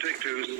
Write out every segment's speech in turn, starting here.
take two.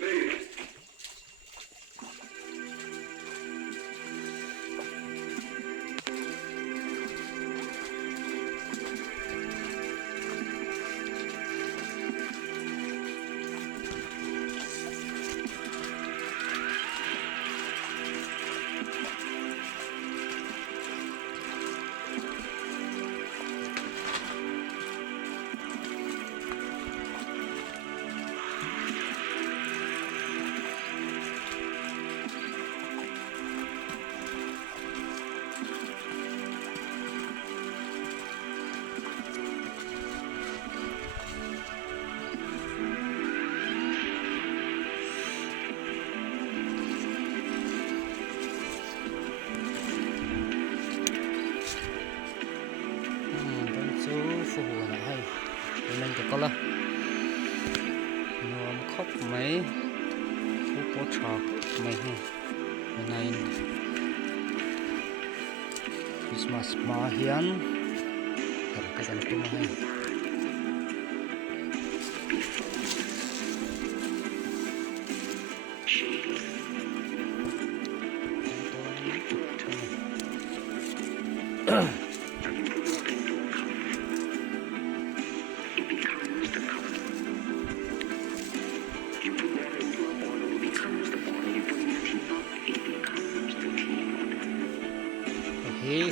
Phụ hồ là hay mình cái con là nó khóc mấy phụ có trò mấy hay cái này Christmas mà hiền thật cái này cũng hay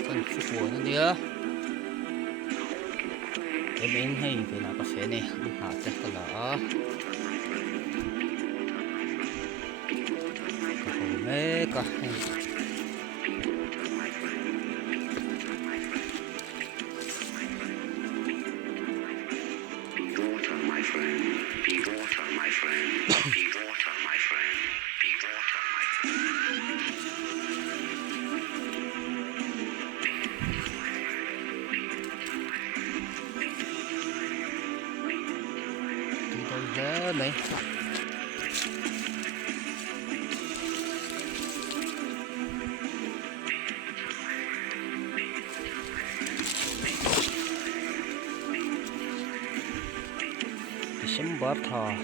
con phụ hồ nó đi em em hay về nào cà phê này hả chắc là cà phê mê cà hay thế này December thà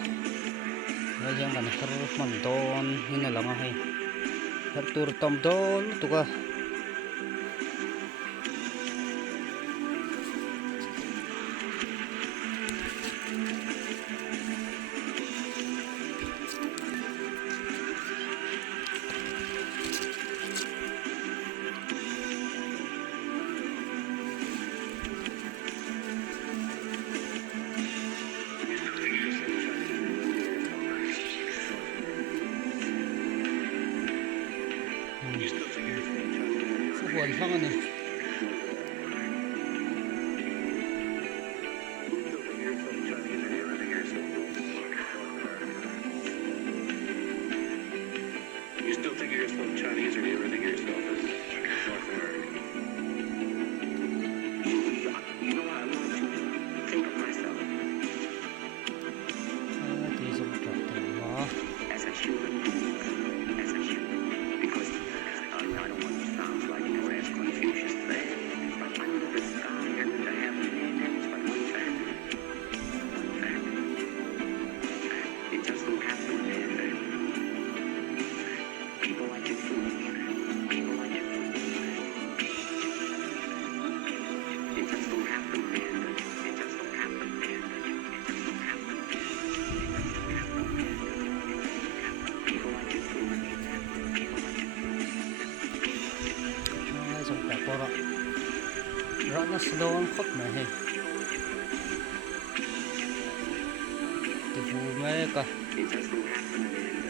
nó yang kan har mandon hina langa hai har tur tam dol tuka buồn xong rồi You still think of yourself Chinese, or do you ever think of yourself as North American? You know what I want to think of myself thì dùng trọn thành nó as a human being, because I don't want to sound like as Confucius said, but under the sky and the heaven there's but one family. It just so happened that people like your food. People like your food. It just so happened, man. It just so happened, man. It just so happened. People like your food. People like your food. nó dùng cả con rõ nó slow khóc này hay từ vụ mấy cả It just so happened, man.